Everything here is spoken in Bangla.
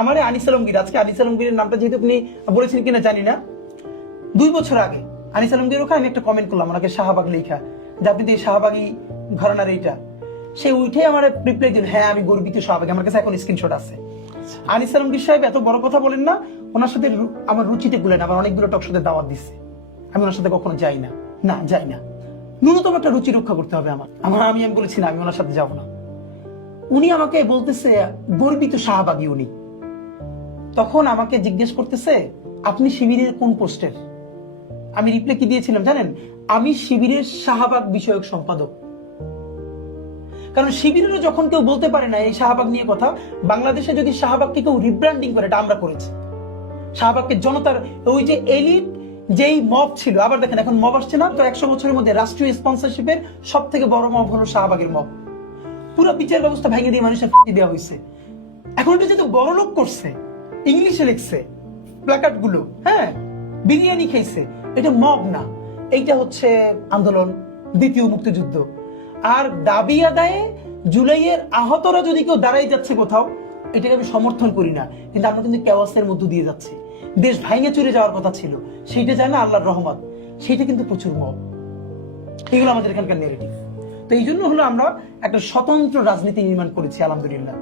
আমারে আনিস আলমগীর, আজকে আনিস আলমগীরের নামটা যেহেতু আপনি বলেছেন কিনা জানি না, 2 বছর আগে আনিস আলমগীর ওখানে আমি একটা কমেন্ট করলাম ওনাকে শাহবাগ লেখা যে আপনি তো এই শাহবাগী ঘরানার এইটা, সে উঠে আমার রিপ্লাই দিল হ্যাঁ আমি গর্বিত শাহবাগী, আমার কাছে এখন স্ক্রিনশট আছে। আনিস আলমগীর সাহেব এত বড় কথা বলেন না, ওনার সাথে আমার রুচিতে গুলেন, আমার অনেকগুলো টক সাথে দাওয়াত দিচ্ছে, আমি ওনার সাথে কখনো যাই না, না যাই না, ন্যূনতম একটা রুচি রক্ষা করতে হবে আমি বলেছি না আমি ওনার সাথে যাবো না। উনি আমাকে বলতেছে গর্বিত শাহবাগী উনি, তখন আমাকে জিজ্ঞেস করতেছে আপনি শিবিরের কোন পোস্টের? আমি রিপ্লাই কি দিয়েছিলাম জানেন? আমি শিবিরের শাহবাগ বিষয়ক সম্পাদক। কারণ শিবিরেরও যখন কেউ বলতে পারে না এই শাহবাগ নিয়ে কথা, বাংলাদেশে যদি শাহবাগকে কেউ রিব্র্যান্ডিং করে, এটা আমরা করেছি। শাহবাগকে জনতার ওই যে এলিট যেই মব ছিল, আবার দেখেন এখন মব আসছে না তো, 100 বছরের মধ্যে রাষ্ট্রীয় স্পন্সরশিপের সব থেকে বড় মব হলো শাহবাগের মব। পুরো বিচার ব্যবস্থা ভেঙে দিয়ে মানুষের দেওয়া হয়েছে। এখন এটা যেহেতু বড় লোক করছে, ইংলিশে লিখছে প্ল্যাকার্ড গুলো, হ্যাঁ বিরিয়ানি খাইছে, এটা মব না, এইটা হচ্ছে আন্দোলন, দ্বিতীয় মুক্তিযুদ্ধ। আর দাবি আদায়ে জুলাইয়ের আহতরা যদি কেউ দাঁড়াই যাচ্ছে কোথাও, এটাকে আমি সমর্থন করি না, কিন্তু আমরা কিন্তু কেওয়াসের মধ্য দিয়ে যাচ্ছি। দেশ ভাঙে চুরে যাওয়ার কথা ছিল, সেইটা যায় না আল্লাহর রহমত, সেইটা কিন্তু প্রচুর মব। এগুলো আমাদের এখানকার নেগেটিভ। তো এই জন্য হলো আমরা একটা স্বতন্ত্র রাজনীতি নির্মাণ করেছি আলহামদুলিল্লাহ।